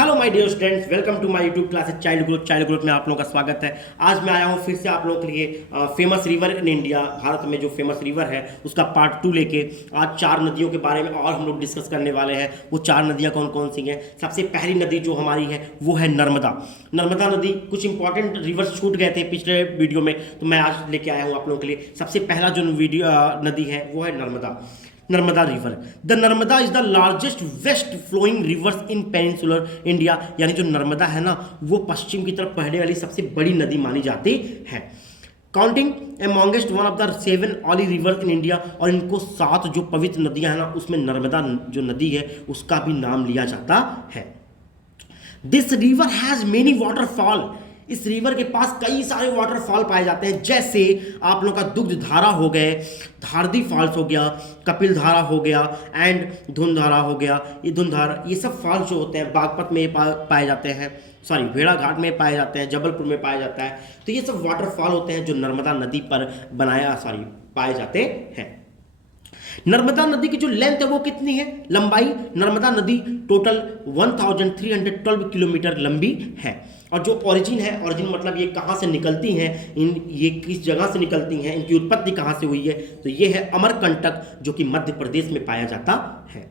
Hello my dear students, welcome to my YouTube classes child growth में आप लोगों का स्वागत है। आज मैं आया हूँ फिर से आप लोगों के लिए famous river in India, Bharat में जो फेमस रिवर है उसका पार्ट 2 लेके। आज 4 नदियों के बारे में और हम लोग डिस्कस करने वाले हैं। वो 4 नदियाँ कौन कौन सी हैं। सबसे पहली नदी जो हमारी है वो है नर्मदा। नर्मदा नदी, कुछ इंपॉर्टेंट रिवर्स छूट गए थे पिछले वीडियो में, तो मैं आज लेके आया हूँ आप लोगों के लिए। सबसे पहला जो नदी है वो है Narmada river. The Narmada is the largest west flowing rivers in peninsular India. यानी जो नर्मदा है ना, वो पश्चिम की तरफ बहने वाली सबसे बड़ी नदी मानी जाती है। Counting amongst one of the 7 holy river in India. और इनको 7 जो पवित्र नदियां हैं ना, उसमें नर्मदा जो नदी है उसका भी नाम लिया जाता है। This river has many waterfall. इस रिवर के पास कई सारे वाटरफॉल पाए जाते हैं, जैसे आप लोगों का दुग्ध धारा हो गए, धारदी फॉल्स हो गया, कपिल धारा हो गया एंड धुंधारा हो गया। ये सब फॉल्स जो होते हैं बागपत में पाए जाते हैं, सॉरी भेड़ाघाट में पाए जाते हैं, जबलपुर में पाया जाता है। तो ये सब वाटरफॉल होते हैं जो नर्मदा नदी पर पाए जाते हैं। नर्मदा नदी की जो लेंथ है वो कितनी है, लंबाई। नर्मदा नदी टोटल 1312 किलोमीटर लंबी है। और जो ओरिजिन मतलब ये कहाँ से निकलती हैं, ये किस जगह से निकलती हैं, इनकी उत्पत्ति कहाँ से हुई है, तो ये है अमरकंटक, जो कि मध्य प्रदेश में पाया जाता है।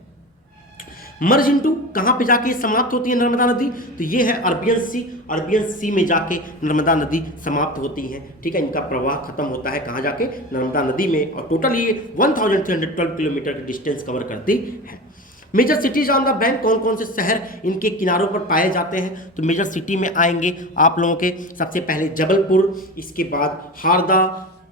मर्ज इनटू, कहाँ पे जाके समाप्त होती है नर्मदा नदी, तो ये है अरबियन सी में जाके नर्मदा नदी समाप्त होती है। ठीक है, इनका प्रवाह खत्म होता है कहाँ जाके, नर्मदा नदी में। और टोटल ये 1312 किलोमीटर की डिस्टेंस कवर करती है। Major cities on the bank, कौन कौन से शहर इनके किनारों पर पाए जाते हैं, तो मेजर सिटी में आएंगे आप लोगों के सबसे पहले जबलपुर, इसके बाद हारदा,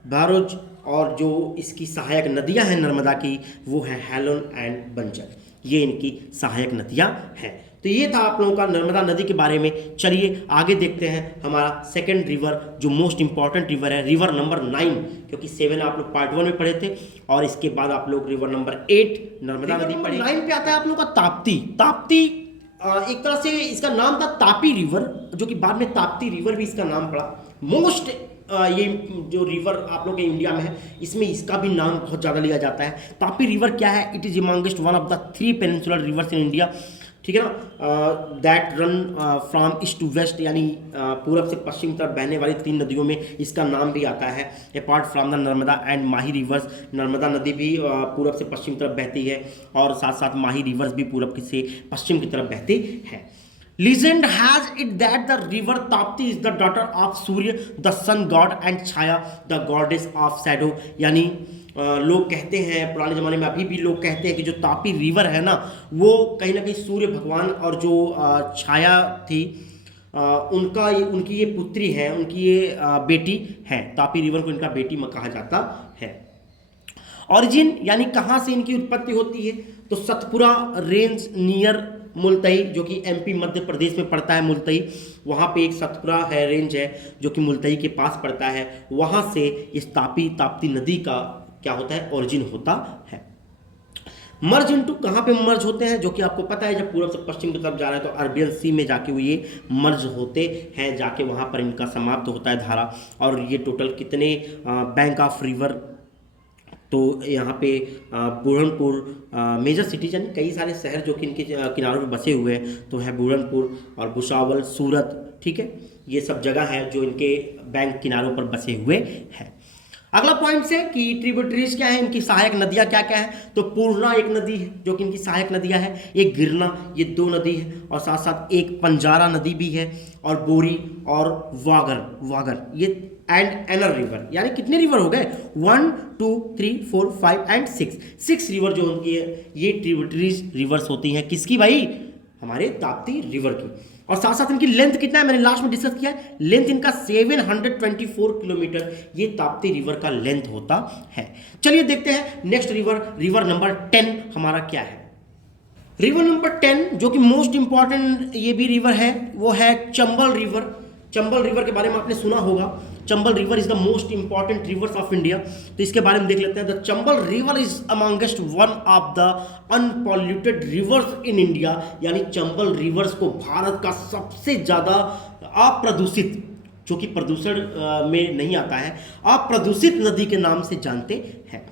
भरूच, और जो इसकी सहायक नदियां हैं नर्मदा की वो है हेलोन एंड बंजर। ये इनकी सहायक नदियां हैं। तो ये था आप लोगों का नर्मदा नदी के बारे में। चलिए आगे देखते हैं हमारा सेकंड रिवर, जो मोस्ट इंपॉर्टेंट रिवर है, रिवर नंबर 9, क्योंकि 7 आप लोग पार्ट 1 में पढ़े थे, और इसके बाद आप लोग रिवर नंबर 8 नर्मदा नदी पढ़े। 9 पे आता है आप लोगों का ताप्ती। एक तरह से इसका नाम था तापी रिवर, जो कि बाद में ताप्ती रिवर भी इसका नाम पड़ा। मोस्ट ये जो रिवर आप लोग के इंडिया में है, इसमें इसका भी नाम बहुत ज़्यादा लिया जाता है। तापी रिवर क्या है, it is amongst one of the 3 peninsular rivers in India. ठीक है ना, that run from east to west, यानी पूरब से पश्चिम तरफ बहने वाली 3 नदियों में इसका नाम भी आता है। Apart from the Narmada and Mahi reverse, Narmada नदी भी पूरब से पश्चिम तरफ बहती है, और साथ साथ माही रिवर्स भी पूरब से पश्चिम की तरफ बहती है। Legend has it that the river Tapti is the daughter of Surya, the sun god, and Chaya, the goddess of shadow। यानी लोग कहते हैं, पुराने ज़माने में अभी भी लोग कहते हैं कि जो तापी रिवर है ना, वो कहीं ना कहीं सूर्य भगवान और जो छाया थी उनकी ये पुत्री है, उनकी ये बेटी है। तापी रिवर को इनका बेटी कहा जाता है। ओरिजिन यानी कहाँ से इनकी उत्पत्ति होती है, तो सतपुरा रेंज नियर मुल्तई, जो कि एमपी मध्य प्रदेश में पड़ता है। मुल्तई, वहाँ पे एक सतपुरा है, रेंज है जो कि मुल्तई के पास पड़ता है। वहाँ से इस ताप्ती नदी का क्या होता है, ओरिजिन होता है। मर्ज इनटू, कहाँ पे मर्ज होते हैं, जो कि आपको पता है, जब पूर्व से पश्चिम की तरफ जा रहे हैं तो अरबियन सी में जाके वो ये मर्ज होते हैं, जाके वहाँ पर इनका समाप्त होता है धारा। और ये टोटल कितने बैंक ऑफ रिवर, तो यहाँ पे बुरहानपुर मेजर सिटीज यानी कई सारे शहर जो कि इनके किनारों पे बसे हुए हैं, तो है बुरहानपुर और भुसावल, सूरत। ठीक है, ये सब जगह है जो इनके बैंक किनारों पर बसे हुए हैं। अगला पॉइंट से कि ट्रिब्यूटरीज क्या है, इनकी सहायक नदियाँ क्या क्या है, तो पूर्णा एक नदी है जो कि इनकी सहायक नदियाँ है, एक गिरना, ये 2 नदी है, और साथ साथ एक पंजारा नदी भी है, और बोरी और वागर ये एंड एनर रिवर। यानी कितने रिवर हो गए, 1 2 3 4 5 एंड 6 रिवर जो उनकी है, ये ट्रिब्यूटरीज रिवर्स होती हैं। किसकी भाई, हमारे ताप्ती रिवर की। और साथ साथ इनकी लेंथ कितना है, मैंने लास्ट में डिस्कस किया है, लेंथ इनका 724 किलोमीटर ये ताप्ती रिवर का लेंथ होता है। चलिए देखते हैं नेक्स्ट रिवर नंबर 10 हमारा क्या है। रिवर नंबर 10 जो कि मोस्ट इंपॉर्टेंट ये भी रिवर है, वो है चंबल रिवर। चंबल रिवर के बारे में आपने सुना होगा। Chambal river is the most important rivers of India, तो इसके बारे में देख लेते हैं। The Chambal river is amongst one of the unpolluted rivers in India. यानी चंबल रिवर्स को भारत का सबसे ज़्यादा अप्रदूषित, जो कि प्रदूषण में नहीं आता है, अप्रदूषित नदी के नाम से जानते हैं।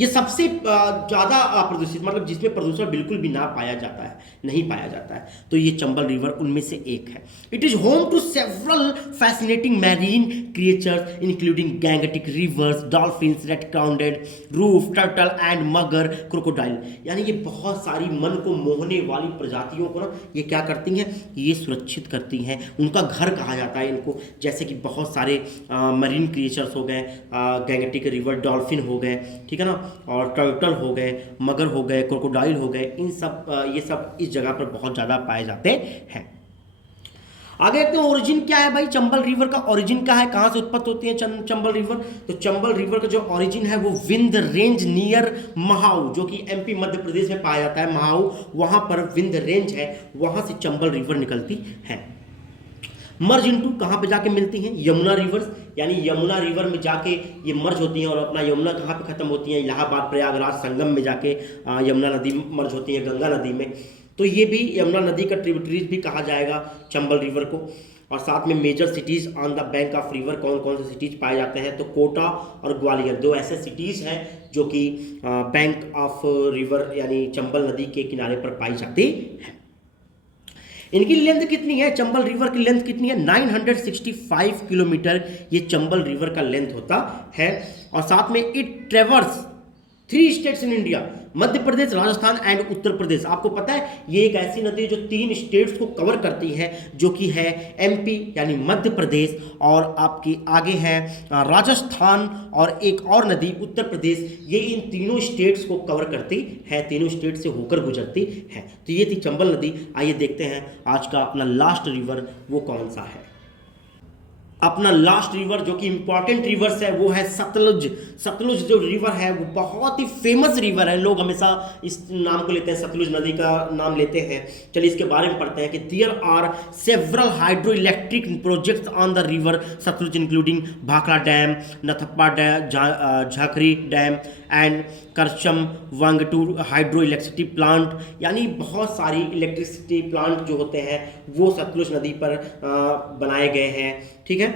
ये सबसे ज़्यादा प्रदूषित, मतलब जिसमें प्रदूषण बिल्कुल भी ना पाया जाता है, नहीं पाया जाता है, तो ये चंबल रिवर उनमें से एक है। It is home to several fascinating marine creatures including gangetic rivers, dolphins, red crowded roof turtle and mugger, crocodile. यानी ये बहुत सारी मन को मोहने वाली प्रजातियों को ना ये क्या करती हैं, ये सुरक्षित करती हैं, उनका घर कहा जाता है इनको। जैसे कि बहुत सारे मरीन क्रिएचर्स हो गए, गैंगटिक रिवर डॉल्फिन हो गए, ठीक है ना, और टर्टल हो गए, मगर हो गए, क्रोकोडाइल हो गए, इन सब ये सब इस जगह पर बहुत ज़्यादा पाए जाते हैं। आगे देखते हैं ओरिजिन क्या है भाई, चंबल रिवर का ओरिजिन क्या है, कहाँ से उत्पत्ति होती है चंबल रिवर। तो चंबल रिवर का जो ओरिजिन है वो विंध्य रेंज नियर महाऊ, जो कि एमपी मध्य प्रदेश में पाया जाता है, महाऊ, वहाँ पर विंध्य रेंज है, वहाँ से चंबल रिवर निकलती है। मर्ज इनटू कहाँ पे जाके मिलती हैं, यमुना रिवर्स, यानी यमुना रिवर में जाके ये मर्ज होती हैं। और अपना यमुना कहाँ पे खत्म होती हैं, इलाहाबाद प्रयागराज संगम में जाके यमुना नदी मर्ज होती है गंगा नदी में। तो ये भी यमुना नदी का ट्रिब्यूटरीज भी कहा जाएगा चंबल रिवर को। और साथ में major cities on the bank of river कौन कौन से सिटीज़ पाए जाते हैं, तो कोटा और ग्वालियर, दो ऐसे सिटीज़ हैं जो कि बैंक ऑफ रिवर यानी चंबल नदी के किनारे पर पाई जाती हैं। इनकी लेंथ कितनी है, चंबल रिवर की लेंथ कितनी है, 965 किलोमीटर ये चंबल रिवर का लेंथ होता है। और साथ में it traverse 3 states in India, Madhya Pradesh, Rajasthan and Uttar Pradesh. आपको पता है ये एक ऐसी नदी है जो 3 स्टेट्स को कवर करती है, जो कि है एमपी यानी मध्य प्रदेश, और आपकी आगे है राजस्थान, और एक और नदी उत्तर प्रदेश। ये इन तीनों स्टेट्स को कवर करती है, तीनों स्टेट से होकर गुजरती है। तो ये थी चंबल नदी। आइए देखते हैं आज का अपना लास्ट रिवर वो कौन सा है। अपना लास्ट रिवर जो कि इंपॉर्टेंट रिवर्स है वो है सतलुज। सतलुज जो रिवर है वो बहुत ही फेमस रिवर है, लोग हमेशा इस नाम को लेते हैं, सतलुज नदी का नाम लेते हैं। चलिए इसके बारे में पढ़ते हैं कि there are several hydro electric projects on the river Sutlej including Bhakra dam, Nathpa dam, Jhakri dam and Karcham Wangtoo hydro electricity plant. यानी बहुत सारी इलेक्ट्रिसिटी प्लांट जो होते हैं वो सतलुज नदी पर बनाए गए हैं, ठीक है।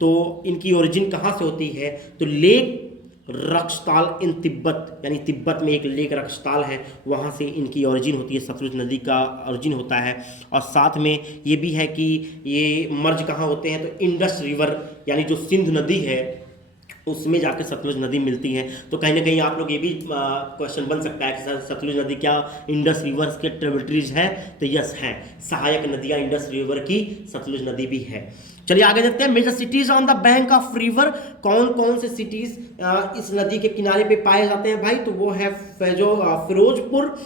तो इनकी ओरिजिन कहाँ से होती है, तो लेक रक्षताल इन तिब्बत, यानी तिब्बत में एक लेक रक्षताल है, वहाँ से इनकी ओरिजिन होती है, सतलुज नदी का ओरिजिन होता है। और साथ में ये भी है कि ये मर्ज कहाँ होते हैं, तो इंडस रिवर यानी जो सिंध नदी है उसमें जाकर सतलुज नदी मिलती है। तो कहीं ना कहीं आप लोग ये भी क्वेश्चन बन सकता है कि सतलुज नदी क्या इंडस रिवर के ट्रिब्यूटरीज हैं, तो यस हैं, सहायक नदियाँ इंडस रिवर की सतलुज नदी भी है। चलिए आगे देखते हैं major cities on the bank of river, कौन कौन से सिटीज इस नदी के किनारे पे पाए जाते हैं भाई, तो वो है फिरोजपुर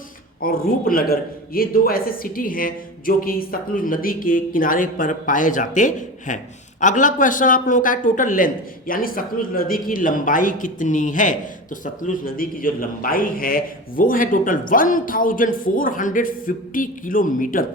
और रूपनगर। ये दो ऐसे सिटी हैं जो कि सतलुज नदी के किनारे पर पाए जाते हैं। अगला क्वेश्चन आप लोगों का है टोटल लेंथ, यानी सतलुज नदी की लंबाई कितनी है। तो सतलुज नदी की जो लंबाई है वो है total 1450 kilometre,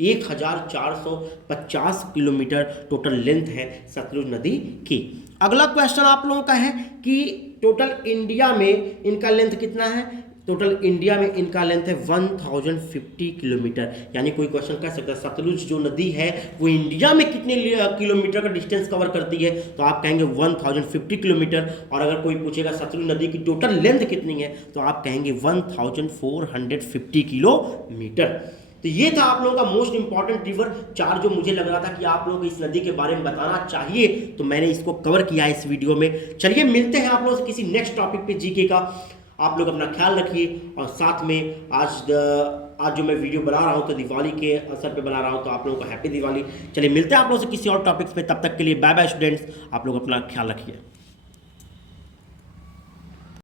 1450 kilometre total length है सतलुज नदी की। अगला क्वेश्चन आप लोगों का है कि टोटल इंडिया में इनका लेंथ कितना है। टोटल इंडिया में इनका लेंथ है 1050 किलोमीटर। यानी कोई क्वेश्चन कह सकता है सतलुज जो नदी है वो इंडिया में कितने किलोमीटर का डिस्टेंस कवर करती है, तो आप कहेंगे 1050 किलोमीटर। और अगर कोई पूछेगा सतलुज नदी की टोटल लेंथ कितनी है, तो आप कहेंगे 1450 किलोमीटर। तो ये था आप लोगों का मोस्ट इंपॉर्टेंट रिवर 4 जो मुझे लग रहा था कि आप लोगों को इस नदी के बारे में बताना चाहिए, तो मैंने इसको कवर किया इस वीडियो में। चलिए मिलते हैं आप लोगों से किसी नेक्स्ट टॉपिक पे जीके का। आप लोग अपना ख्याल रखिए, और साथ में आज जो मैं वीडियो बना रहा हूँ तो दिवाली के अवसर पे बना रहा हूँ, तो आप लोगों को हैप्पी दिवाली। चलिए मिलते हैं आप लोगों से किसी और टॉपिक्स पे, तब तक के लिए बाय बाय स्टूडेंट्स, आप लोग अपना ख्याल रखिए।